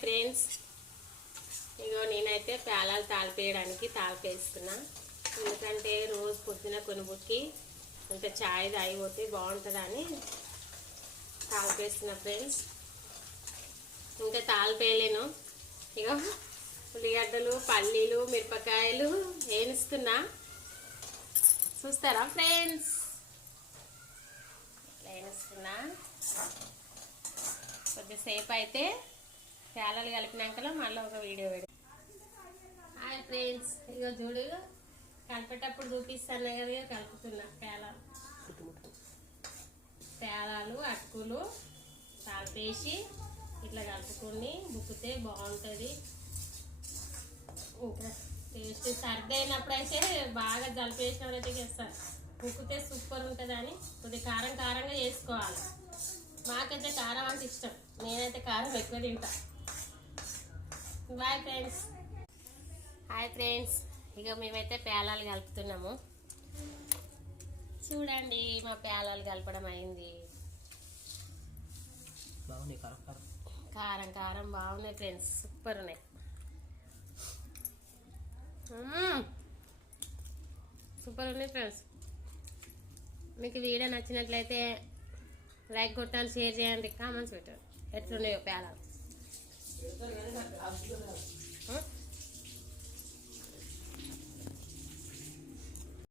Friends, ఇగో నేనైతే పేలాలు తాలిపేయడానికి తాలిపేస్తున్నా. ఎందుకంటే రోజు పొద్దున కొనుబుక్కి ఇంకా చాయ్ తాగిపోతే బాగుంటుందని తాలిపేస్తున్నా ఫ్రెండ్స్. ఇంకా తాలిపేయలేను. ఇగో ఉల్లిగడ్డలు, పల్లీలు, మిరపకాయలు వేయిస్తున్నా. చూస్తారా ఫ్రెండ్స్? వేయిస్తున్నా. కొద్దిసేపు అయితే పేలాలు కలిపినాకలో మళ్ళీ ఒక వీడియో పెడతాను. హాయ్ ఫ్రెండ్స్, ఇగో చూడు కలిపేటప్పుడు చూపిస్తాను కదా కలుపుతున్నా. పేలాలు అటుకులు తాలిపేసి ఇట్లా కలుపుకొని బుక్కితే బాగుంటుంది. ఇంకా టేస్ట్ సర్ది అయినప్పుడు అయితే బాగా జలిపేసినప్పుడైతే చేస్తారు. బుక్కితే సూపర్ ఉంటుందని కొద్దిగా కారం కారంగా చేసుకోవాలి. మాకైతే కారం అంటే ఇష్టం. నేనైతే కారం ఎక్కువ తింటా. Bye friends. హాయ్ ఫ్రెండ్స్, ఇక మేమైతే పేలాలు కలుపుతున్నాము. చూడండి మా పేలాలు కలపడం అయింది. కారం కారం బాగున్నాయి ఫ్రెండ్స్, సూపర్ ఉన్నాయి. సూపర్ ఉన్నాయి ఫ్రెండ్స్. మీకు వీడియో నచ్చినట్లయితే లైక్ కొట్టండి, షేర్ చేయండి, కామెంట్స్ పెట్టండి ఎట్లున్నాయో పేలాలు.